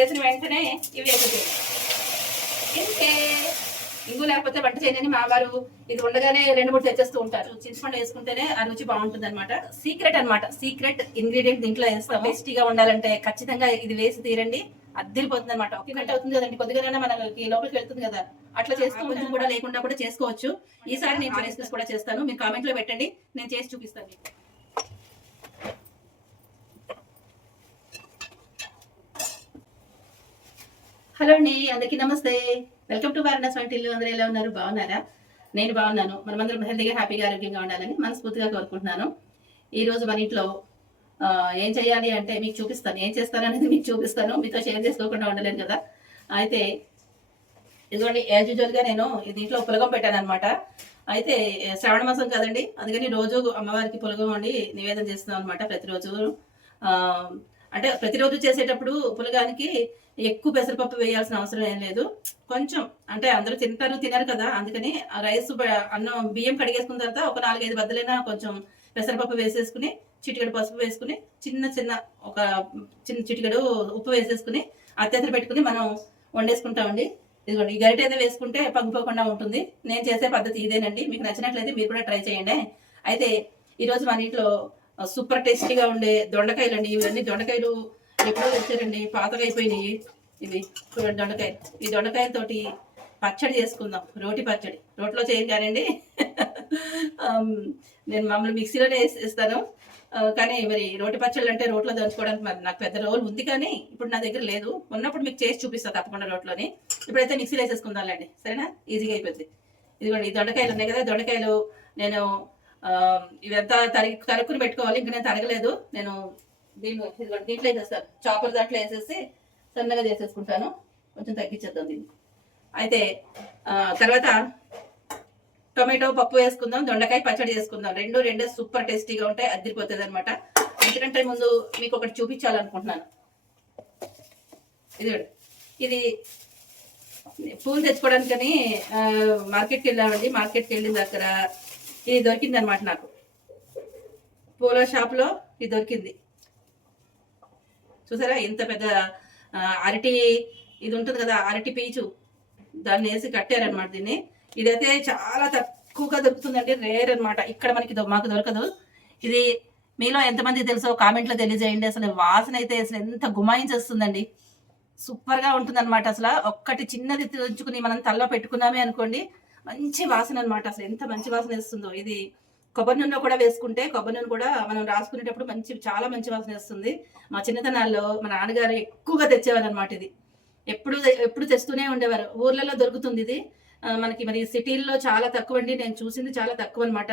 వేసిన వెంటనే ఇవి ఇంకే ఇంగు లేకపోతే వంట చేయని మా వారు ఇది ఉండగానే రెండు మూడు తెచ్చేస్తూ ఉంటారు. చింతపండు వేసుకుంటేనే ఆ రుచి బాగుంటుంది అనమాట సీక్రెట్ అనమాట సీక్రెట్ ఇంగ్రీడియంట్ దీంట్లో వేస్తాం టేస్టీగా ఉండాలంటే ఖచ్చితంగా ఇది వేసి తీరండి. అద్దరిపోతుంది అనమాట ఒక గంట అవుతుంది కదండి. కొద్దిగానే మనకి లోపలికి వెళ్తుంది కదా. అట్లా చేస్తూ కొంచెం కూడా లేకుండా కూడా చేసుకోవచ్చు. ఈసారి నేను రెసిపీస్ కూడా చేస్తాను. మీరు కామెంట్లో పెట్టండి. నేను చేసి చూపిస్తాను హలో అండి అందరికీ నమస్తే. వెల్కమ్ టు వారణాసి వంటిల్లు అందరూ ఎలా ఉన్నారు? బాగున్నారా? నేను బాగున్నాను. మనమందరం హెల్తీగా హ్యాపీగా ఆరోగ్యంగా ఉండాలని మనస్ఫూర్తిగా కోరుకుంటున్నాను. ఈరోజు మన ఇంట్లో ఏం చేయాలి అంటే మీకు చూపిస్తాను. ఏం చేస్తాను అనేది మీకు చూపిస్తాను. మీతో షేర్ చేసుకోకుండా ఉండలేను కదా. అయితే ఇదిగోండి యాజ్ యూజువల్గా నేను దీంట్లో పులగం పెట్టాను అనమాట అయితే శ్రావణ మాసం కదండి. అందుకని రోజు అమ్మవారికి పులగం వండి నివేదన చేస్తున్నాం అనమాట ప్రతిరోజు అంటే ప్రతిరోజు చేసేటప్పుడు పులగానికి ఎక్కువ పెసరపప్పు వేయాల్సిన అవసరం ఏం లేదు. కొంచెం అంటే అందరూ తింటారు తినరు కదా అందుకని ఆ రైస్ అన్నం బియ్యం కడిగేసుకున్న తర్వాత ఒక నాలుగైదు బద్దలైనా కొంచెం పెసరపప్పు వేసేసుకుని చిటికెడు పసుపు వేసుకుని చిన్న చిన్న ఒక చిన్న చిటికెడు ఉప్పు వేసేసుకుని అత్యంత పెట్టుకుని మనం వండేసుకుంటామండి. ఇదిగోండి ఈ గరిట అయితే వేసుకుంటే పగిపోకుండా ఉంటుంది. నేను చేసే పద్ధతి ఇదేనండి. మీకు నచ్చినట్లయితే మీరు కూడా ట్రై చేయండి. అయితే ఈరోజు మన ఇంట్లో సూపర్ టేస్టీగా ఉండే దొండకాయలు అండి ఇవన్నీ దొండకాయలు ఎప్పుడో తెచ్చారండి పాతగా అయిపోయినాయి. ఇవి చూడండి దొండకాయలు ఈ దొండకాయలతోటి పచ్చడి చేసుకుందాం రోటి పచ్చడి. రోట్లో చేయను కానండి. నేను మామూలు మిక్సీలోనే వేసేస్తాను వేస్తాను. కానీ మరి రోటి పచ్చళ్ళు అంటే రోట్లో దంచుకోవడానికి మరి నాకు పెద్ద రోల్ ఉంది కానీ ఇప్పుడు నా దగ్గర లేదు. ఉన్నప్పుడు మీకు చేసి చూపిస్తాను తప్పకుండా రోట్లోని. ఇప్పుడైతే మిక్సీలో వేసేసుకుందాంలేండి. సరేనా? ఈజీగా అయిపోద్ది. ఇదిగోండి ఈ దొండకాయలు ఉన్నాయి కదా దొండకాయలు నేను ఇవంతా తరి తరుక్కుని పెట్టుకోవాలి. ఇంకా నేను తరగలేదు. నేను దీన్ని దీంట్లో వేసేస్తాను చాపర్ దాంట్లో వేసేసి సన్నగా చేసేసుకుంటాను. కొంచెం తగ్గించేద్దాం దీన్ని. అయితే తర్వాత టొమాటో పప్పు వేసుకుందాం దొండకాయ పచ్చడి చేసుకుందాం రెండు రెండు సూపర్ టేస్టీగా ఉంటాయి అద్దరిపోతుంది అనమాట ఎందుకంటే ముందు మీకు ఒకటి చూపించాలనుకుంటున్నాను. ఇది ఇది పూలు తెచ్చుకోవడానికని మార్కెట్కి వెళ్ళామండి. మార్కెట్కి వెళ్ళిన దగ్గర ఇది దొరికింది అనమాట నాకు. పూల షాప్లో ఇది దొరికింది. చూసారా? ఇంత పెద్ద అరటి ఇది ఉంటుంది కదా అరటి పీచు. దాన్ని వేసి కట్టారనమాట దీన్ని. ఇదైతే చాలా తక్కువగా దొరుకుతుందండి రేర్ అనమాట ఇక్కడ మనకి మాకు దొరకదు. ఇది మీలో ఎంతమంది తెలుసో కామెంట్లో తెలియజేయండి. అసలు వాసన అయితే అసలు ఎంత గుమాయించేస్తుందండి సూపర్గా ఉంటుంది అనమాట అసలు. ఒక్కటి చిన్నది తెచ్చుకుని మనం తల్లో పెట్టుకున్నామే అనుకోండి మంచి వాసన అనమాట అసలు. ఎంత మంచి వాసన వేస్తుందో. ఇది కొబ్బరి నూనె కూడా వేసుకుంటే కొబ్బరి నూనె కూడా మనం రాసుకునేటప్పుడు మంచి చాలా మంచి వాసన వేస్తుంది. మా చిన్నతనాల్లో మా నాన్నగారు ఎక్కువగా తెచ్చేవారు అనమాట ఇది. ఎప్పుడు ఎప్పుడు తెస్తూనే ఉండేవారు. ఊర్లలో దొరుకుతుంది ఇది. మనకి మరి సిటీల్లో చాలా తక్కువ అండి నేను చూసింది చాలా తక్కువ అనమాట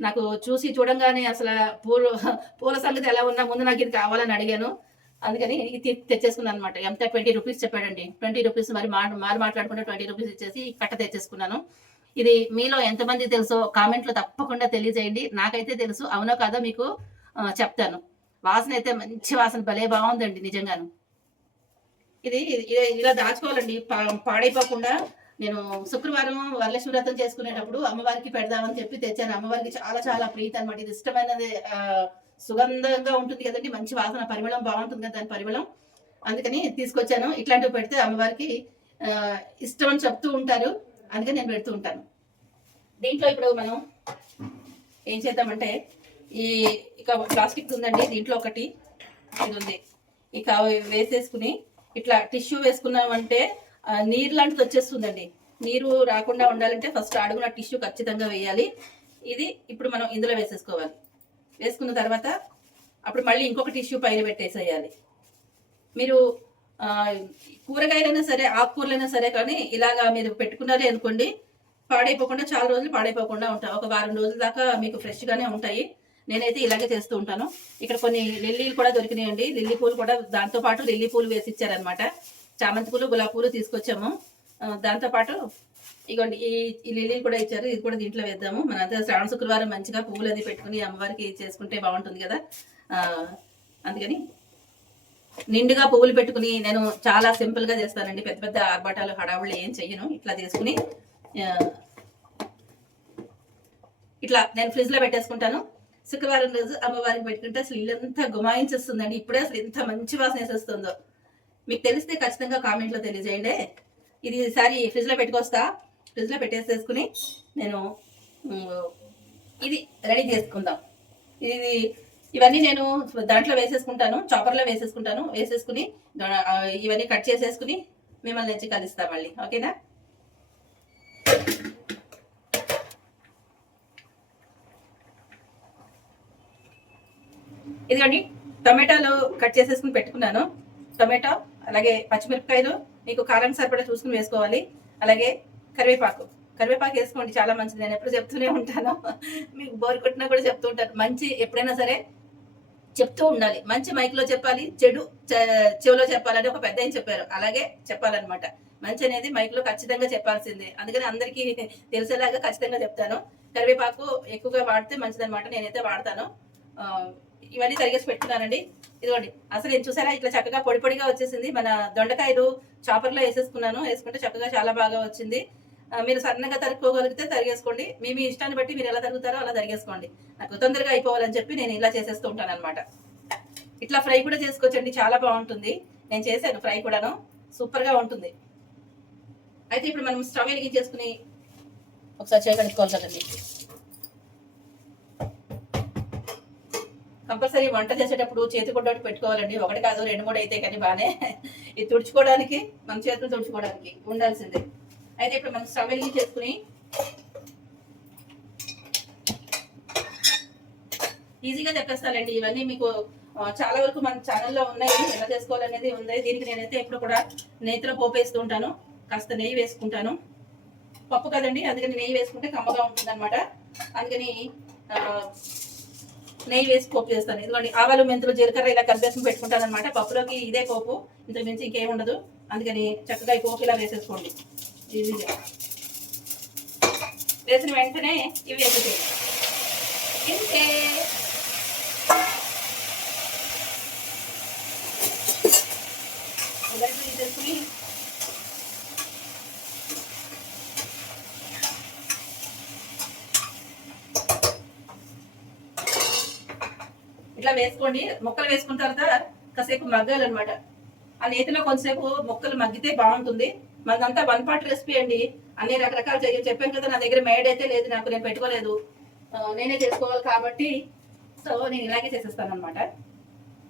నాకు చూసి చూడంగానే అసలు పూల పూల సంగతి ఎలా ఉన్నా ముందు నాకు ఇది కావాలని అడిగాను. అందుకని ఇది తె- తెచ్చేసుకున్నాను అనమాట ఎంత? ట్వంటీ రూపీస్ చెప్పాడండి. ట్వంటీ రూపీస్ మరి మా మారు మాట్లాడుకుంటే ట్వంటీ రూపీస్ ఇచ్చేసి కట్ట తెచ్చేసుకున్నాను. ఇది మీలో ఎంతమంది తెలుసో కామెంట్లో తప్పకుండా తెలియజేయండి. నాకైతే తెలుసు. అవునో కాదో మీకు చెప్తాను. వాసన అయితే మంచి వాసన భలే బాగుందండి నిజంగాను. ఇది ఇలా దాచుకోవాలండి. పా- పాడైపోకుండా నేను శుక్రవారం వరలక్ష్మి వ్రతం చేసుకునేటప్పుడు అమ్మవారికి పెడదామని చెప్పి తెచ్చాను. అమ్మవారికి చాలా చాలా ప్రీతి అనమాట ఇది ఇష్టమైనది సుగంధంగా ఉంటుంది కదండి. మంచి వాసన పరిమళం బాగుంటుంది కదా దాని పరిమళం. అందుకని తీసుకొచ్చాను. ఇట్లాంటివి పెడితే అమ్మవారికి ఇష్టం అని చెప్తూ ఉంటారు. అందుకని నేను పెడుతూ ఉంటాను. దీంట్లో ఇప్పుడు మనం ఏం చేద్దామంటే ఈ ఇక ప్లాస్టిక్ ఉందండి దీంట్లో ఒకటి. ఇది ఉంది ఇక వేసేసుకుని ఇట్లా టిష్యూ వేసుకున్నామంటే నీరు లాంటిది వచ్చేస్తుందండి. నీరు రాకుండా ఉండాలంటే ఫస్ట్ అడుగున టిష్యూ ఖచ్చితంగా వేయాలి. ఇది ఇప్పుడు మనం ఇందులో వేసేసుకోవాలి. వేసుకున్న తర్వాత అప్పుడు మళ్ళీ ఇంకొక టిష్యూ పైన పెట్టేసేయాలి. మీరు కూరగాయలైనా సరే ఆకుకూరలైనా సరే కానీ ఇలాగా మీరు పెట్టుకున్నారే అనుకోండి పాడైపోకుండా చాలా రోజులు పాడైపోకుండా ఉంటాయి ఒక వారం రోజుల దాకా మీకు ఫ్రెష్గానే ఉంటాయి. నేనైతే ఇలాగే చేస్తూ ఉంటాను. ఇక్కడ కొన్ని లిల్లీలు కూడా దొరికినాయండి. లిల్లీ పూలు కూడా దాంతో పాటు లిల్లీ పూలు వేసి ఇచ్చారనమాట చామంతి పూలు గులాబీ పూలు తీసుకొచ్చాము. దాంతోపాటు పాటు ఇగోండి ఈ లిల్లీలు కూడా ఇచ్చారు. ఇది కూడా దీంట్లో వేద్దాము. మనంతా శ్రావణ శుక్రవారం మంచిగా పువ్వులు అది పెట్టుకుని అమ్మవారికి చేసుకుంటే బాగుంటుంది కదా. అందుకని నిండుగా పువ్వులు పెట్టుకుని నేను చాలా సింపుల్గా చేస్తానండి. పెద్ద పెద్ద ఆర్భాటాలు హడావుళ్ళు ఏం చెయ్యను. ఇట్లా చేసుకుని ఇట్లా నేను ఫ్రిడ్జ్లో పెట్టేసుకుంటాను. శుక్రవారం రోజు అమ్మవారికి పెట్టుకుంటే అసలు ఇల్లంతా గుమాయించేస్తుందండి. ఇప్పుడే అసలు ఎంత మంచి వాసన వేసేస్తుందో. మీకు తెలిస్తే ఖచ్చితంగా కామెంట్లో తెలియజేయండి. ఇది ఈసారి ఫ్రిడ్జ్లో పెట్టుకొస్తా. ఫ్రిడ్జ్లో పెట్టేసేసుకుని నేను ఇది రెడీ చేసుకుందాం. ఇది ఇవన్నీ నేను దాంట్లో వేసేసుకుంటాను చాపర్లో వేసేసుకుంటాను వేసేసుకుని ఇవన్నీ కట్ చేసేసుకుని మిమ్మల్ని తెచ్చి కలుస్తాం మళ్ళీ. ఓకేనా? ఇదిగోండి టొమాటోలు కట్ చేసేసుకుని పెట్టుకున్నాను. టొమాటో అలాగే పచ్చిమిరపకాయలు మీకు కారం సరిపడా చూసుకుని వేసుకోవాలి. అలాగే కరివేపాకు. కరివేపాకు వేసుకోండి చాలా మంచిది. నేను ఎప్పుడు చెప్తూనే ఉంటాను. మీకు బోర్ కొట్టినా కూడా చెప్తూ ఉంటాను. మంచి ఎప్పుడైనా సరే చెప్తూ ఉండాలి. మంచి మైక్లో చెప్పాలి చెడు చెవిలో చెప్పాలని ఒక పెద్ద ఆయన చెప్పారు. అలాగే చెప్పాలన్నమాట. మంచి అనేది మైక్లో ఖచ్చితంగా చెప్పాల్సిందే. అందుకని అందరికీ తెలిసేలాగా ఖచ్చితంగా చెప్తాను. కరివేపాకు ఎక్కువగా వాడితే మంచిదన్నమాట. నేనైతే వాడతాను. ఆ, ఇవన్నీ తరిగేసి పెట్టుకున్నానండి. ఇదిగోండి. అసలు నేను చూసారా? ఇట్లా చక్కగా పొడి పొడిగా వచ్చేసింది. మన దొండకాయలు చాపర్లో వేసేసుకున్నాను. వేసుకుంటే చక్కగా చాలా బాగా వచ్చింది. మీరు సన్నగా తరుక్కోగలిగితే తరిగేసుకోండి. మీ మీ ఇష్టాన్ని బట్టి మీరు ఎలా తరుగుతారో అలా తరిగేసుకోండి. నాకు తొందరగా అయిపోవాలని చెప్పి నేను ఇలా చేసేస్తూ ఉంటాను అనమాట ఇట్లా ఫ్రై కూడా చేసుకోవచ్చండి. చాలా బాగుంటుంది. నేను చేశాను ఫ్రై కూడాను. సూపర్గా ఉంటుంది. అయితే ఇప్పుడు మనం స్టవ్ వెలిగించేసుకుని ఒకసారి చేయగలుగుకోవాలి కదండి. కంపల్సరీ వంట చేసేటప్పుడు చేతి గుడ్డ ఒకటి పెట్టుకోవాలండి. ఒకటి కాదు రెండు మూడు అయితే కానీ బాగానే ఇది తుడుచుకోవడానికి మన చేతులు తుడుచుకోవడానికి ఉండాల్సిందే. అయితే ఇప్పుడు మనం స్టవ్ వెలిగించేసుకుని ఈజీగా చెప్పేస్తానండి. ఇవన్నీ మీకు చాలా వరకు మన ఛానల్లో ఉన్నాయి. ఎలా చేసుకోవాలనేది ఉంది. దీనికి నేనైతే ఎప్పుడు కూడా నేతిలో పోపేస్తూ ఉంటాను. కాస్త నెయ్యి వేసుకుంటాను. పప్పు కదండి అందుకని నెయ్యి వేసుకుంటే కమ్మగా ఉంటుంది అనమాట అందుకని నెయ్యి వేసి పోపు చేస్తాను. ఎందుకంటే ఆవాలు మెంతులు జీలకర్ర ఇలా కలిపేసుకుని పెట్టుకుంటాను అనమాట పప్పులోకి ఇదే పోపు ఇంత మించి ఇంకేం ఉండదు అందుకని చక్కగా ఈ పోపు ఇలా వేసేసుకోండి. ఈజీగా వేసిన వెంటనే ఇవి వేసేసేయండి ఇంతే. ఇట్లా వేసుకోండి. మొక్కలు వేసుకున్న తర్వాత కాసేపు మగ్గాలన్నమాట. ఆ నేతిలో కొంతసేపు మొక్కలు మగ్గితే బాగుంటుంది. మనదంతా వన్ పార్ట్ రెసిపీ అండి. అన్ని రకరకాలు చెయ్యి చెప్పాను కదా నా దగ్గర మేడ్ అయితే లేదు నాకు నేను పెట్టుకోలేదు. నేనే చేసుకోవాలి కాబట్టి సో నేను ఇలాగే చేసేస్తాను అనమాట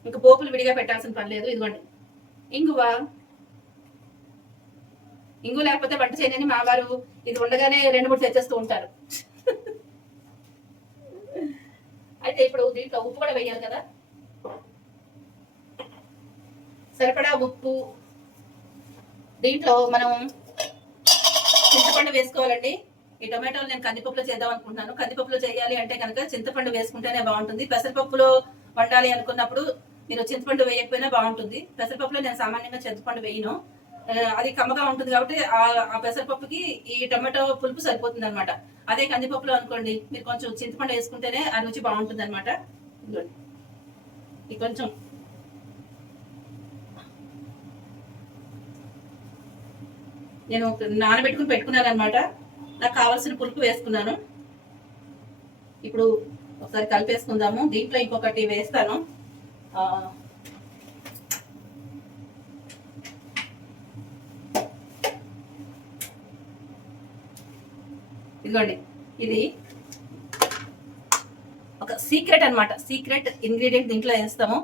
ఇంకా పోపులు విడిగా పెట్టాల్సిన పని లేదు ఇదిగోండి. ఇంగువ. ఇంగు లేకపోతే వంట చేయని మా వారు ఇది ఉండగానే రెండు మూడు తెచ్చేస్తూ ఉంటారు. అయితే ఇప్పుడు దీంట్లో ఉప్పు కూడా వేయాలి కదా. సరిపడా ఉప్పు దీంట్లో మనం చింతపండు వేసుకోవాలండి. ఈ టొమాటోలు నేను కందిపప్పులో చేద్దాం అనుకుంటున్నాను. కందిపప్పులో చేయాలి అంటే కనుక చింతపండు వేసుకుంటేనే బాగుంటుంది. పెసరపప్పులో వండాలి అనుకున్నప్పుడు మీరు చింతపండు వేయకపోయినా బాగుంటుంది. పెసరపప్పులో నేను సామాన్యంగా చింతపండు వేయను. అది కమ్మగా ఉంటుంది కాబట్టి ఆ ఆ పెసరపప్పుకి ఈ టొమాటో పులుపు సరిపోతుంది అనమాట అదే కందిపప్పులో అనుకోండి మీరు కొంచెం చింతపండు వేసుకుంటేనే ఆ రుచి బాగుంటుంది అనమాట ఇది కొంచెం నేను నానబెట్టుకుని పెట్టుకున్నాను అనమాట నాకు కావాల్సిన పులుపు వేసుకున్నాను. ఇప్పుడు ఒకసారి కలిపేసుకుందాము. దీంట్లో ఇంకొకటి వేస్తాను. ఇదిగోండి. ఇది ఒక సీక్రెట్ అన్నమాట. సీక్రెట్ ఇంగ్రీడియంట్ దీంట్లో వేస్తాము.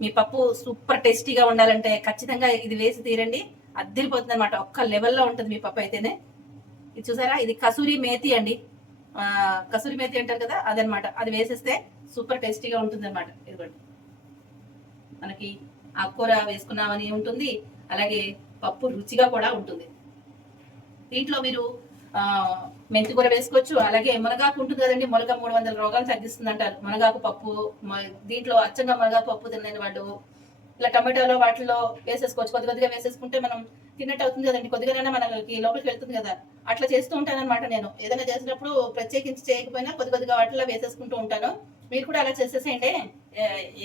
మీ పప్పు సూపర్ టేస్టీగా ఉండాలంటే ఖచ్చితంగా ఇది వేసి తీరండి. అద్దరిపోతుంది అనమాట ఒక్క లెవెల్లో ఉంటుంది మీ పప్పు అయితేనే. ఇది చూసారా? ఇది కసూరి మేతి అండి. కసూరి మేతి అంటారు కదా అదనమాట అది వేసేస్తే సూపర్ టేస్టీగా ఉంటుంది అనమాట ఇదిగోండి. మనకి ఆకుకూర వేసుకున్నామని ఉంటుంది. అలాగే పప్పు రుచిగా కూడా ఉంటుంది. దీంట్లో మీరు ఆ, మెంతి కూర వేసుకోవచ్చు. అలాగే మునగాకు ఉంటుంది కదండి. మునగ మూడు వందల రోగాలు తగ్గిస్తుంది అంటారు మునగాకు పప్పు దీంట్లో అచ్చంగా మునగాకు పప్పు తినలేని వాళ్ళు ఇలా టమాటోలో వాటిలో వేసేసుకోవచ్చు. కొద్ది కొద్దిగా వేసేసుకుంటే మనం తిన్నట్టు అవుతుంది కదండి. కొద్దిగానైనా మనకి లోపలికి వెళ్తుంది కదా. అట్లా చేస్తూ ఉంటాను అనమాట నేను. ఏదైనా చేసినప్పుడు ప్రత్యేకించి చేయకపోయినా కొద్ది కొద్దిగా వాటిలో వేసేసుకుంటూ ఉంటాను. మీరు కూడా అలా చేసేసేయండి.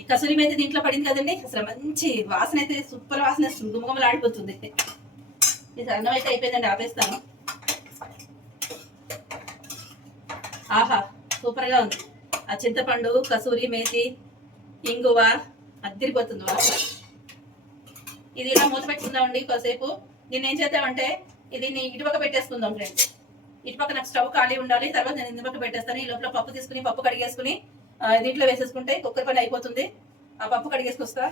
కసూరి మీద దీంట్లో పడింది కదండి. అసలు మంచి వాసన అయితే సూపర్ వాసన వస్తుంది గుమగుమలు ఆడిపోతుంది ఇది అన్నం అయితే అయిపోయిందండి ఆపేస్తాను. ఆహా సూపర్గా ఉంది. ఆ చింతపండు కసూరి మేతి ఇంగువ అద్దరిపోతుంది వాసన ఇది ఇలా మూత పెట్టుకుందామండి కాసేపు నేను ఏం చేద్దామంటే ఇది ఇటుపక్క పెట్టేసుకుందాం ఫ్రెండ్స్. ఇటుపక్క నాకు స్టవ్ ఖాళీ ఉండాలి. తర్వాత నేను ఇందు పక్క పెట్టేస్తాను. ఈ లోపల పప్పు తీసుకుని పప్పు కడిగేసుకుని దీంట్లో వేసేసుకుంటే కుక్కర్ పని అయిపోతుంది. ఆ పప్పు కడిగేసుకొస్తా.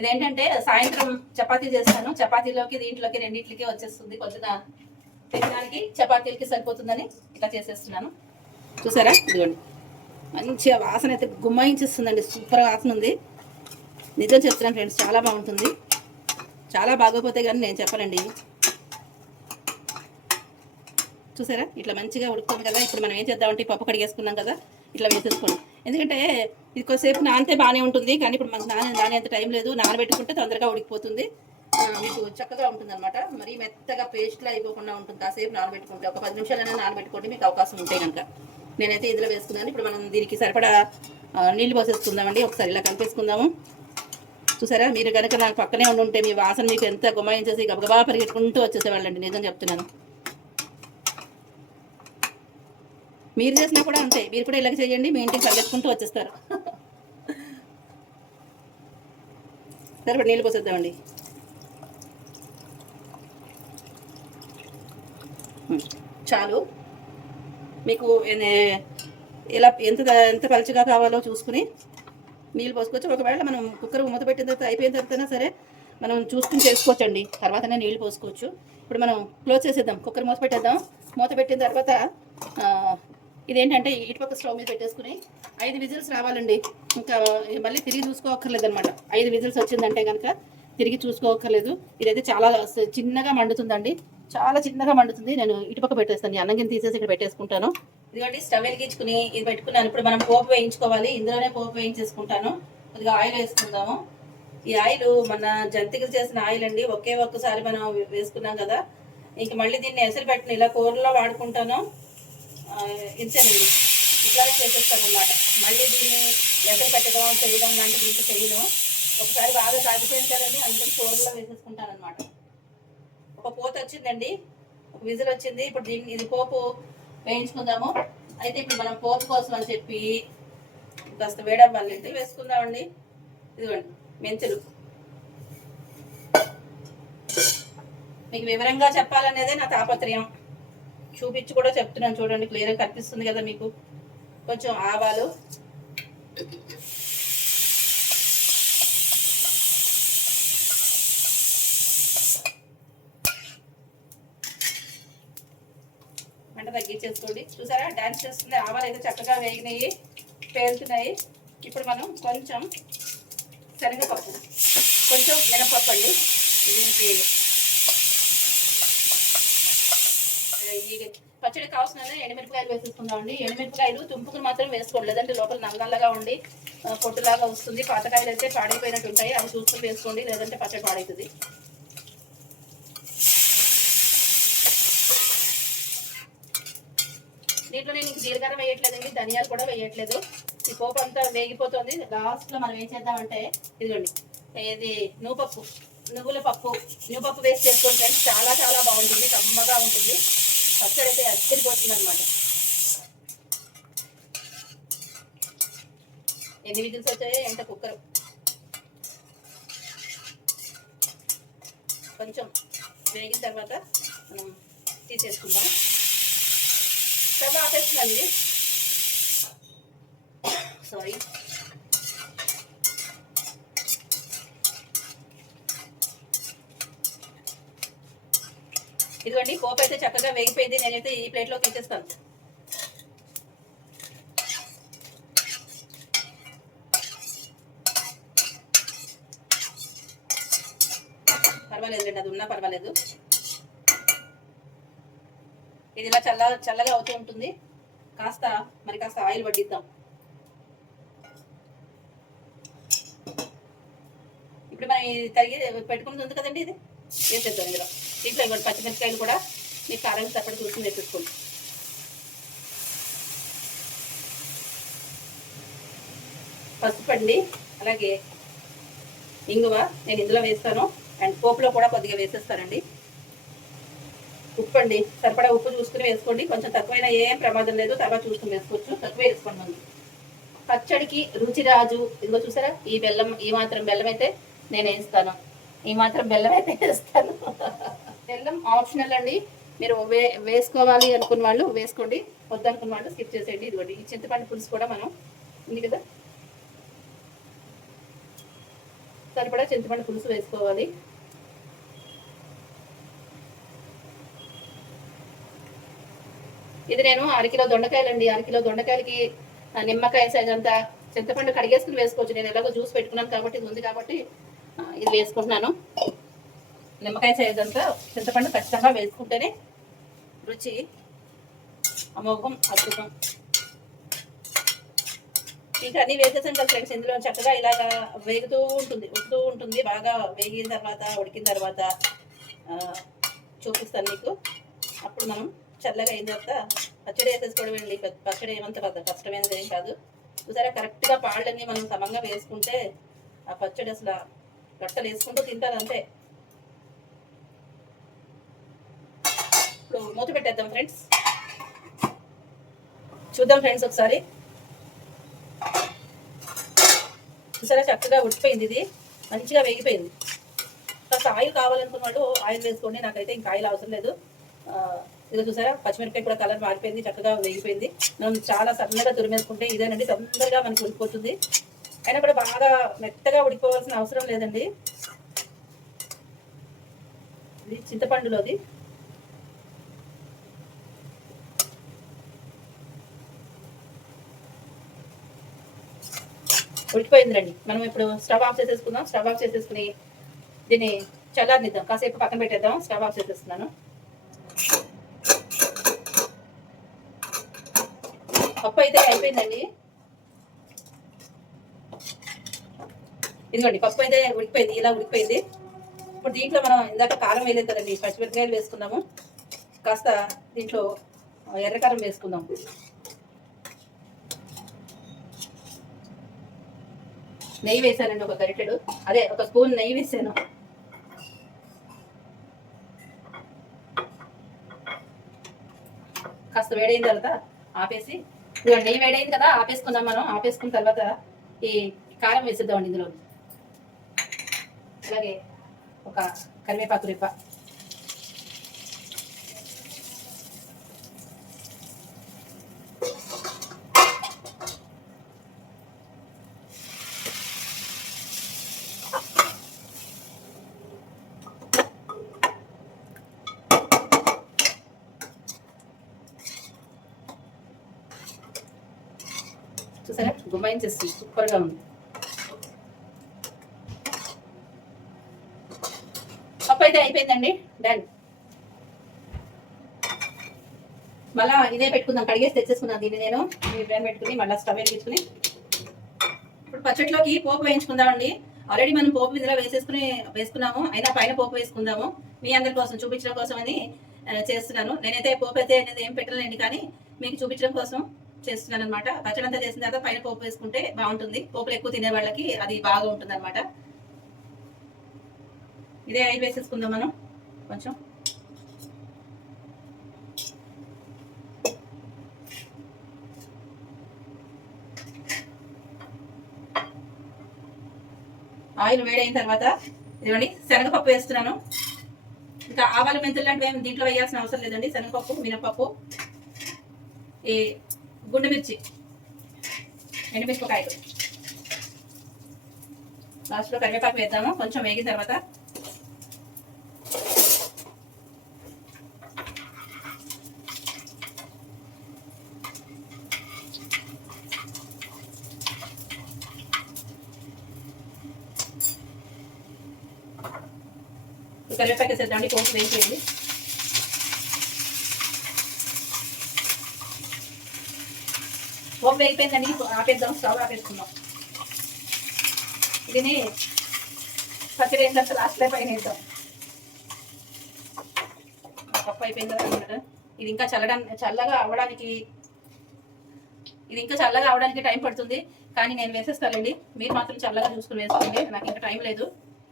ఇదేంటంటే సాయంత్రం చపాతీ చేస్తాను. చపాతీలోకి దీంట్లోకి రెండింటికి వచ్చేస్తుంది కొద్దిగా తినడానికి చపాతీలకి సరిపోతుందని ఇట్లా చేసేస్తున్నాను. చూసారా? ఇదిగోండి. మంచిగా వాసన అయితే గుమ్మాయించేస్తుందండి. సూపర్ వాసన ఉంది. నిజం చెప్తున్నాను ఫ్రెండ్స్ చాలా బాగుంటుంది. చాలా బాగోపోతే కానీ నేను చెప్పనండి. చూసారా? ఇట్లా మంచిగా ఉడుకుతుంది కదా. ఇప్పుడు మనం ఏం చేద్దామంటే పప్పు కడిగేసుకున్నాం కదా ఇట్లా వేసేసుకోండి. ఎందుకంటే ఇది కొద్దిసేపు నానితే బాగానే ఉంటుంది కానీ ఇప్పుడు మనకు నానే నానేంత టైం లేదు. నానబెట్టుకుంటే తొందరగా ఉడికిపోతుంది. మీకు చక్కగా ఉంటుంది అనమాట మరీ మెత్తగా పేస్ట్లా అయిపోకుండా ఉంటుంది. కాసేపు నానబెట్టుకుంటే ఒక పది నిమిషాలైనా నానబెట్టుకోండి మీకు అవకాశం ఉంటే కనుక నేనైతే ఇందులో వేసుకున్నాను. ఇప్పుడు మనం దీనికి సరిపడా నీళ్ళు పోసేసుకుందామండి. ఒకసారి ఇలా కలిపేసుకుందాము. చూసారా? మీరు కనుక నాకు పక్కనే ఉండి ఉంటే మీ వాసన మీకు ఎంత గుమాయించేసి గబగబా పరిగెట్టుకుంటూ వచ్చేసేవాళ్ళండి. నిజం చెప్తున్నాను. మీరు చేసినా కూడా అంతే. మీరు కూడా ఇలాగ చేయండి. మీ ఇంటికి పరిగెట్టుకుంటూ వచ్చేస్తారు. సరే నీళ్ళు పోసేద్దామండి. చాలు. మీకు ఎలా ఎంత ఎంత పలుచగా కావాలో చూసుకుని నీళ్ళు పోసుకోవచ్చు. ఒకవేళ మనం కుక్కర్ మూత పెట్టిన తర్వాత అయిపోయిన తర్వాత సరే మనం చూసుకుని చేసుకోవచ్చండి. తర్వాతనే నీళ్ళు పోసుకోవచ్చు. ఇప్పుడు మనం క్లోజ్ చేసేద్దాం. కుక్కర్ మూత పెట్టేద్దాం. మూత పెట్టిన తర్వాత ఇదేంటంటే ఇటుపక్క స్టవ్ మీద పెట్టేసుకుని ఐదు విజిల్స్ రావాలండి. ఇంకా మళ్ళీ తిరిగి చూసుకోవక్కర్లేదు అనమాట ఐదు విజిల్స్ వచ్చిందంటే కనుక తిరిగి చూసుకోవక్కర్లేదు ఇదైతే చాలా చిన్నగా మండుతుందండి. చాలా చిన్నగా మండుతుంది. నేను ఇటుపక్క పెట్టేస్తాను. అన్నం గిన్నె తీసేసి ఇక్కడ పెట్టేసుకుంటాను. ఇదిగోండి స్టవ్ వెలిగించుకుని ఇది పెట్టుకున్నాను. ఇప్పుడు మనం పోపు వేయించుకోవాలి. ఇందులోనే పోపు వేయించేసుకుంటాను. కొద్దిగా ఆయిల్ వేసుకుందాము. ఈ ఆయిల్ మన జంతికలు చేసిన ఆయిల్ అండి. ఒకే ఒక్కసారి మనం వేసుకున్నాం కదా. ఇంక మళ్ళీ దీన్ని ఎసరు పెట్టిన. ఇలా కూరలో వాడుకుంటాను. ఇంతేనండి. ఇట్లానే చేసేస్తాను అనమాట మళ్ళీ దీన్ని ఎసరు పెట్టడం చేయడం లాంటిది ఇంకా చేయను. ఒకసారి బాగా కాగిపోయిన కదండి. అందుకని కూరలో వేసేసుకుంటాను అనమాట ఒక పోత వచ్చిందండి. ఒక విజిల్ వచ్చింది. ఇప్పుడు దీన్ని ఇది పోపు వేయించుకుందాము. అయితే ఇప్పుడు మనం పోపు కోసం అని చెప్పి కాస్త వేయడం వల్ల మెంతులు వేసుకుందామండి. ఇదిగోండి మెంతులు. మీకు వివరంగా చెప్పాలనేదే నా తాపత్రయం. చూపించి కూడా చెప్తున్నాను చూడండి క్లియర్గా కనిపిస్తుంది కదా మీకు. కొంచెం ఆవాలు చేసుకోండి చూసారా? డాన్స్ చేస్తుంది. ఆవాలు అయితే చక్కగా వేగినాయి పేలుతున్నాయి. ఇప్పుడు మనం కొంచెం శనగపప్పు కొంచెం మినపప్పు అండి. దీనికి పచ్చడి కావాల్సిన ఎండుమిరపకాయలు వేసేసుకుందాం అండి. ఎండుమిరపకాయలు తుంపుకుని మాత్రం వేసుకోండి. లేదంటే లోపల నల్ల నల్లగా ఉండి పొట్టులాగా వస్తుంది. పాతకాయలు అయితే పాడైపోయినట్టు ఉంటాయి. అవి చూసుకుని వేసుకోండి. లేదంటే పచ్చడి పాడవుతుంది దీంట్లో నేను జీలకర్ర వేయట్లేదండి ధనియాలు కూడా వేయట్లేదు. ఈ పోపు అంతా వేగిపోతుంది. లాస్ట్లో మనం ఏం చేద్దామంటే ఇదిగోండి ఇది నువ్వుపప్పు నువ్వుల పప్పు నువ్వుపప్పు వేసి చేసుకోండి ఫ్రెండ్స్ చాలా చాలా బాగుంటుంది కమ్మగా ఉంటుంది. పచ్చడి అయితే అద్దరిపోతుంది అనమాట ఎన్ని విజిల్స్ వచ్చాయో ఎంత కుక్కర్. కొంచెం వేగిన తర్వాత మనం తీసేసుకుందాం. స్టవ్ ఆపేస్తుందండి సారీ ఇదిగోండి పోపు అయితే చక్కగా వేగిపోయింది. నేనైతే ఈ ప్లేట్లో తీసేస్తాను పర్వాలేదులేండి అది ఉన్నా పర్వాలేదు. ఇది ఇలా చల్ల చల్లగా అవుతూ ఉంటుంది. కాస్త మరి కాస్త ఆయిల్ పట్టిద్దాం ఇప్పుడు మనం ఇది తరిగి పెట్టుకున్నది ఉంది కదండి ఇది? వేసేద్దాం ఇందులో. దీంట్లో ఇంకోటి పచ్చిమిరపకాయలు కూడా. మీకు కారం సపరేట్ చూసుకుని వేసేసుకోండి పసుపు అండి అలాగే ఇంగువ నేను ఇందులో వేస్తాను. అండ్ పోపులో కూడా కొద్దిగా వేసేస్తానండి. ఉప్పు అండి సరిపడా ఉప్పు చూసుకుని వేసుకోండి. కొంచెం తక్కువైనా ఏం ప్రమాదం లేదు. తర్వాత చూసుకుని వేసుకోవచ్చు. తక్కువ వేసుకోండి ముందు. పచ్చడికి రుచిరాజు ఇదిగో చూసారా? ఈ బెల్లం ఈ మాత్రం బెల్లం అయితే నేను వేస్తాను ఈ మాత్రం బెల్లం అయితే వేస్తాను బెల్లం ఆప్షనల్ అండి. మీరు వే వేసుకోవాలి అనుకున్న వాళ్ళు వేసుకోండి. వద్దనుకున్న వాళ్ళు స్కిప్ చేసేయండి. ఇదిగోండి. ఈ చింతపండు పులుసు కూడా మనం ఉంది కదా? సరిపడా చింతపండు పులుసు వేసుకోవాలి. ఇది నేను అరకిలో దొండకాయలు అండి అరకిలో దొండకాయలకి నిమ్మకాయ సైజ్ అంతా చింతపండు కడిగేసుకుని వేసుకోవచ్చు. నేను ఎలాగో జ్యూస్ పెట్టుకున్నాను కాబట్టి ఇది ఉంది కాబట్టి ఇది వేసుకుంటున్నాను. నిమ్మకాయ సైజ్ అంతా చింతపండు ఖచ్చితంగా వేసుకుంటేనే రుచి అమోఘం అద్భుతం. ఇంకా అన్ని వేసేసాను కదా ఫ్రెండ్స్. ఇందులో చక్కగా ఇలాగా వేగుతూ ఉంటుంది ఉడుతూ ఉంటుంది. బాగా వేగిన తర్వాత ఉడికిన తర్వాత చూపిస్తాను మీకు. అప్పుడు మనం చల్లగా అయిన తర్వాత పచ్చడి వేసేసుకోవడం అండి పచ్చడి ఏమంత పెద్ద కష్టమైనది ఏం కాదు. చూసారా కరెక్ట్గా పాళ్ళని మనం సమంగా వేసుకుంటే ఆ పచ్చడి అసలు గట్టలు వేసుకుంటూ తింటారు అంతే. ఇప్పుడు మూత పెట్టేద్దాం ఫ్రెండ్స్. చూద్దాం ఫ్రెండ్స్ ఒకసారి. చూసారా చక్కగా ఉడిపోయింది ఇది. మంచిగా వేగిపోయింది. కాస్త ఆయిల్ కావాలనుకున్న వాళ్ళు ఆయిల్ వేసుకోండి. నాకైతే ఇంకా ఆయిల్ అవసరం లేదు. ఇది చూసారా? పచ్చిమిరపకాయ కూడా కలర్ మారిపోయింది చక్కగా వేగిపోయింది. మనం చాలా సన్నగా తురిమేసుకుంటే ఇదేనండి తొందరగా మనకి ఉడికిపోతుంది. అయినా కూడా బాగా మెత్తగా ఉడికిపోవాల్సిన అవసరం లేదండి. ఇది చింతపండులోది. ఉడికిపోయిందిరండి మనం ఇప్పుడు స్టవ్ ఆఫ్ చేసేసుకుందాం. స్టవ్ ఆఫ్ చేసేసుకుని దీన్ని చల్లారనిద్దాం. కాసేపు పక్కన పెట్టేద్దాం. స్టవ్ ఆఫ్ చేసేస్తున్నాను. ఉడికిపోయిందండి ఇదిగోండి పప్పు అయితే ఉడికిపోయింది ఇలా ఉడికిపోయింది. ఇప్పుడు దీంట్లో మనం ఇందాక కారం వేయలేదు కదండి పచ్చిమిరపకాయలు వేసుకున్నాము. కాస్త దీంట్లో ఎర్రకారం వేసుకుందాం. నెయ్యి వేసానండి ఒక గరిటెడు. అదే ఒక స్పూన్ నెయ్యి వేసాను. కాస్త వేడైన తర్వాత ఆపేసి ఇదిగో నెయ్యి వేడైంది కదా ఆపేసుకుందాం మనం. ఆపేసుకున్న తర్వాత ఈ కారం వేసేద్దామండి ఇందులో అలాగే ఒక కరివేపాకు రిప్ప చూసారా గుమ్మాయించేస్తుంది సూపర్గా ఉంది పప్పు అయితే అయిపోయిందండి డన్ మళ్ళా ఇదే పెట్టుకుందాం. కడిగేసి తెచ్చేసుకున్నాను దీన్ని నేను. ఈ ఫ్యాన్ పెట్టుకుని మళ్ళీ స్టవ్ వెలిగించుకుని. ఇప్పుడు పచ్చట్లోకి పోపు వేయించుకుందామండి. ఆల్రెడీ మనం పోపు ఇందులో వేసేసుకుని వేసుకున్నాము. అయినా పైన పోపు వేసుకుందాము. మీ అందరి కోసం చూపించడం కోసం అని చేస్తున్నాను. నేనైతే పోపు అయితే అనేది ఏం పెట్టలేండి కానీ మీకు చూపించడం కోసం చేస్తున్నాను అనమాట పచ్చడి అంతా చేసిన తర్వాత పైన పోపు వేసుకుంటే బాగుంటుంది. పోపులు ఎక్కువ తినే వాళ్ళకి అది బాగా ఉంటుంది అనమాట ఇదే ఆయిల్ వేసేసుకుందాం మనం. కొంచెం. ఆయిల్ వేడైన తర్వాత ఇదిగోండి శనగపప్పు వేస్తున్నాను. ఇంకా ఆవాలు మెంతులు లాంటివి ఏమి దీంట్లో వేయాల్సిన అవసరం లేదండి. శనగపప్పు మినపప్పు ఈ గుండు మిర్చి ఎండుమిరపకాయలు. లాస్ట్లో కరివేపాకు వేద్దాము. కొంచెం వేగిన తర్వాత కరివేపాకు వేసేద్దామండి పోపు వేసేయండి పోపు వేగిపోయిందండి ఆపేద్దాం స్టవ్ ఆపేసుకుందాం. ఇది పచ్చడి అయిన తర్వాత లాస్ట్ పైన వేద్దాం. పప్పు అయిపోయింది కదా ఇది ఇంకా చల్లడానికి చల్లగా అవ్వడానికి ఇది ఇంకా చల్లగా అవడానికి టైం పడుతుంది కానీ నేను వేసేస్తానండి. మీరు మాత్రం చల్లగా చూసుకుని వేసుకోండి నాకు ఇంకా టైం లేదు.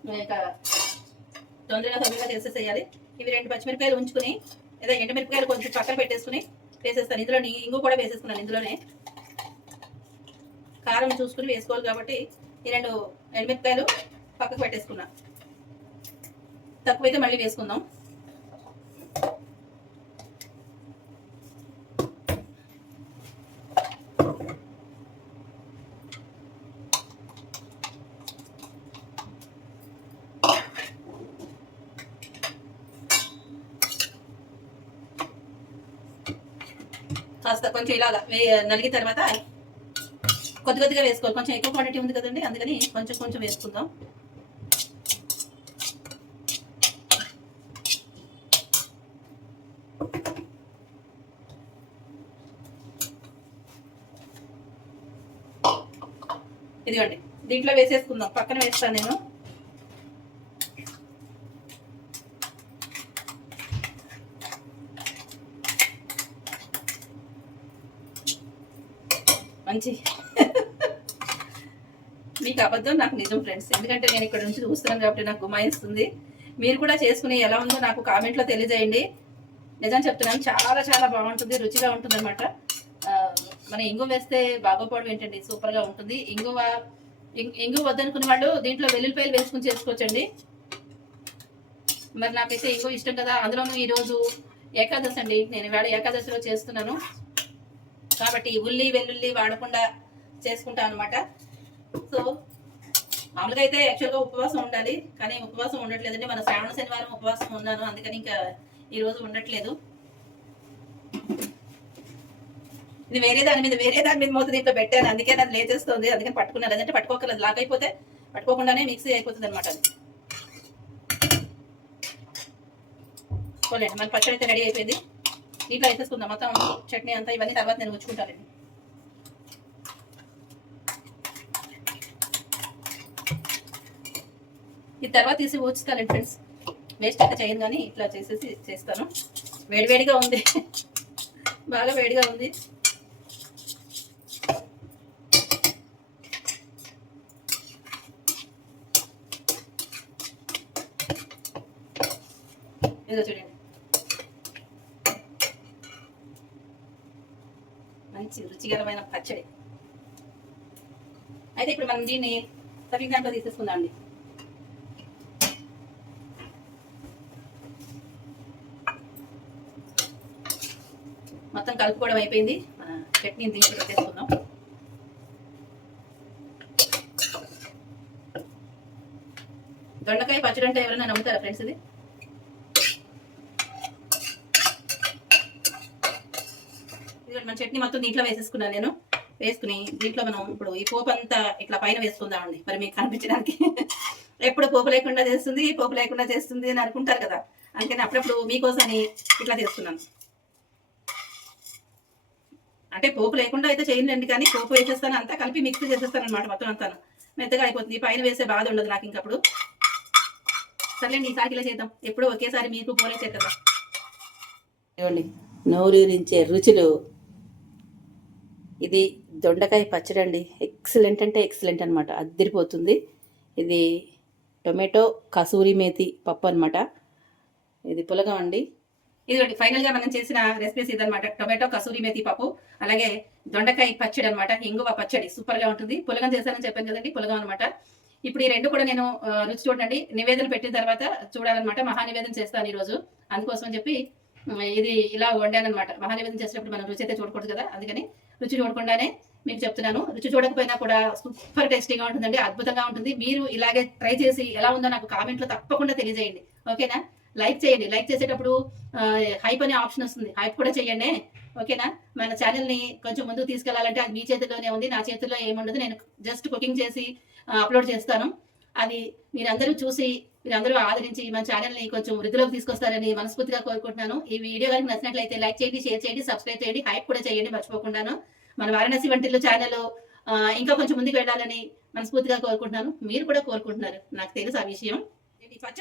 నేను ఇంకా తొందరగా తొందరగా చేసేసేయాలి ఇవి రెండు పచ్చిమిరపకాయలు ఉంచుకుని లేదా ఎండుమిరపకాయలు కొంచెం పక్కన పెట్టేసుకుని వేసేస్తాను. ఇందులో ఇంగు కూడా వేసేసుకున్నాను ఇందులోనే. కారం చూసుకుని వేసుకోవాలి కాబట్టి ఈ రెండు ఎండుమిరపకాయలు పక్కకు పెట్టేసుకున్నా. తక్కువైతే మళ్ళీ వేసుకుందాం కాస్త కొంచెం ఇలాగా నలిగిన తర్వాత కొద్ది కొద్దిగా వేసుకోవాలి. కొంచెం ఎక్కువ క్వాంటిటీ ఉంది కదండి అందుకని కొంచెం కొంచెం వేసుకుందాం. ఇదిగోండి దీంట్లో వేసేసుకుందాం. పక్కన వేస్తాను నేను. మంచి. మీకు అబద్ధం నాకు నిజం ఫ్రెండ్స్. ఎందుకంటే నేను ఇక్కడ నుంచి చూస్తున్నాను కాబట్టి నాకు గుమాయిస్తుంది. మీరు కూడా చేసుకుని ఎలా ఉందో నాకు కామెంట్లో తెలియజేయండి. నిజం చెప్తున్నాను చాలా చాలా బాగుంటుంది రుచిగా ఉంటుంది అనమాట మన ఇంగు వేస్తే బాగోపోవడం ఏంటండి? సూపర్గా ఉంటుంది. ఇంగువ ఇంగు వద్దనుకున్న వాళ్ళు దీంట్లో వెల్లుల్లిపాయలు వేసుకుని చేసుకోవచ్చండి. మరి నాకైతే ఇంగు ఇష్టం కదా. అందులోనూ ఈరోజు ఏకాదశి అండి. నేను ఇవాళ ఏకాదశిలో చేస్తున్నాను. కాబట్టి ఉల్లి వెల్లుల్లి వాడకుండా చేసుకుంటాం అనమాట సో మామూలుగా అయితే యాక్చువల్గా ఉపవాసం ఉండాలి కానీ ఉపవాసం ఉండట్లేదండి. మన శ్రావణ శనివారం ఉపవాసం ఉన్నాను అందుకని ఇంకా ఈరోజు ఉండట్లేదు. ఇది వేరే దాని మీద వేరే దాని మీద మోత దీంట్లో పెట్టాను అందుకే అది లేచేస్తుంది. అందుకని పట్టుకున్నాను. లేదంటే పట్టుకోకలేదు లాక్ అయిపోతే పట్టుకోకుండానే మిక్సీ అయిపోతుంది అనమాట అది. పోలేండి మన పచ్చడి అయితే రెడీ అయిపోయింది. దీంట్లో వేసేసుకుందాం. మొత్తం చట్నీ అంతా ఇవన్నీ తర్వాత నేను ఉంచుకుంటానండి ఈ తర్వాత తీసి ఊచుతానండి ఫ్రెండ్స్ వేస్ట్ అయితే చేయను కానీ ఇట్లా చేసేసి చేస్తాను. వేడివేడిగా ఉంది. బాగా వేడిగా ఉంది. ఇదో చూడండి. మంచి రుచికరమైన పచ్చడి. అయితే ఇప్పుడు మనం దీన్ని సర్వింగ్ దాంట్లో తీసేసుకుందాం అండి. మొత్తం కలుపుకోవడం అయిపోయింది. మన చట్నీని దీంట్లో పెట్టేసుకుందాం. దొండకాయ పచ్చడి అంటే ఎవరైనా నమ్ముతారా ఫ్రెండ్స్ ఇది? మన చట్నీ మొత్తం దీంట్లో వేసేసుకున్నాను నేను. వేసుకుని దీంట్లో మనం ఇప్పుడు ఈ పోపు అంతా ఇట్లా పైన వేసుకుందామండి మరి మీకు కనిపించడానికి. ఎప్పుడు పోపు లేకుండా చేస్తుంది పోపు లేకుండా చేస్తుంది అని అనుకుంటారు కదా. అందుకని అప్పుడప్పుడు మీకోసమని ఇట్లా చేస్తున్నాను. అంటే పోపు లేకుండా అయితే చేయండి కానీ పోపు వేసేస్తాను అంతా కలిపి మిక్స్ చేసేస్తాను అనమాట మొత్తం అంతా మెత్తగా అయిపోతుంది. పైన వేసే బాధ ఉండదు నాకు ఇంకప్పుడు. సర్లేండి ఈసారి ఇలా చేద్దాం. ఎప్పుడు ఒకేసారి మీకు పోలేసే కదా చూడండి నోరూరించే రుచులు ఇది దొండకాయ పచ్చడి అండి. ఎక్సలెంట్ అంటే ఎక్సలెంట్ అనమాట అద్దరిపోతుంది. ఇది టొమాటో కసూరి మేతి పప్పు అనమాట ఇది పులగం అండి. ఇదిగోండి ఫైనల్గా మనం చేసిన రెసిపీస్ ఇదనమాట టొమాటో కసూరి మేతి పప్పు అలాగే దొండకాయ పచ్చడి అనమాట ఇంగువ పచ్చడి సూపర్గా ఉంటుంది. పులగం చేశానని చెప్పాను కదండి పులగం అనమాట ఇప్పుడు ఈ రెండు కూడా నేను రుచి చూడండి. నివేదన పెట్టిన తర్వాత చూడాలన్నమాట. మహానివేదన చేస్తాను ఈరోజు. అందుకోసం చెప్పి ఇది ఇలా వండానమాట మహానివేదన చేసినప్పుడు మనం రుచి అయితే చూడకూడదు కదా అందుకని రుచి చూడకుండానే మీకు చెప్తున్నాను. రుచి చూడకపోయినా కూడా సూపర్ టేస్టీగా ఉంటుందండి అద్భుతంగా ఉంటుంది. మీరు ఇలాగే ట్రై చేసి ఎలా ఉందో నాకు కామెంట్లో తప్పకుండా తెలియజేయండి. ఓకేనా? లైక్ చేయండి. లైక్ చేసేటప్పుడు హైప్ అనే ఆప్షన్ వస్తుంది. హైప్ కూడా చేయండి. ఓకేనా? మన ఛానల్ని కొంచెం ముందుకు తీసుకెళ్ళాలంటే అది మీ చేతిలోనే ఉంది. నా చేతిలో ఏముండదు. నేను జస్ట్ కుకింగ్ చేసి అప్లోడ్ చేస్తాను. అది మీరందరూ చూసి మీరందరూ ఆదరించి మన ఛానల్ని కొంచెం వృద్ధిలోకి తీసుకొస్తారని మనస్ఫూర్తిగా కోరుకుంటున్నాను. ఈ వీడియో కనుక నచ్చినట్లయితే లైక్ చేయండి షేర్ చేయండి సబ్స్క్రైబ్ చేయండి హైప్ కూడా చేయండి మర్చిపోకుండాను. మన వారణాసి వంటిల్లు ఛానల్ ఇంకా కొంచెం ముందుకు వెళ్ళాలని మనస్ఫూర్తిగా కోరుకుంటున్నాను. మీరు కూడా కోరుకుంటున్నారు. నాకు తెలుసు ఆ విషయం.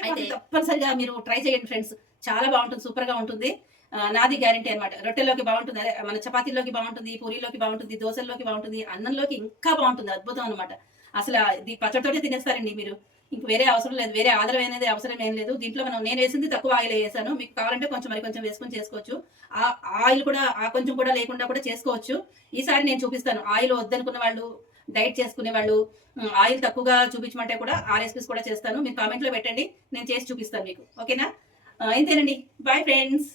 అయితే తప్పనిసరిగా మీరు ట్రై చేయండి ఫ్రెండ్స్ చాలా బాగుంటుంది సూపర్గా ఉంటుంది నాది గ్యారంటీ అన్నమాట. రొట్టెలోకి బాగుంటుంది అదే మన చపాతీలోకి బాగుంటుంది పూరీలోకి బాగుంటుంది దోశల్లోకి బాగుంటుంది అన్నంలోకి ఇంకా బాగుంటుంది అద్భుతం అనమాట అసలు ఇది పచ్చడితోటే తినేస్తారండి మీరు. ఇంక వేరే అవసరం లేదు. వేరే ఆధారం అనేది అవసరం ఏం లేదు. దీంట్లో మనం నేను వేసింది తక్కువ ఆయిల్ వేసాను. మీకు కావాలంటే కొంచెం మరి కొంచెం వేసుకొని చేసుకోవచ్చు. ఆ ఆయిల్ కూడా ఆ కొంచెం కూడా లేకుండా కూడా చేసుకోవచ్చు. ఈసారి నేను చూపిస్తాను. ఆయిల్ వద్దనుకున్న వాళ్ళు డైట్ చేసుకునే వాళ్ళు ఆయిల్ తక్కువగా చూపించమంటే కూడా ఆ రెసిపీస్ కూడా చేస్తాను. మీరు కామెంట్లో పెట్టండి. నేను చేసి చూపిస్తాను మీకు. ఓకేనా? ఇంతేనండి. Bye friends.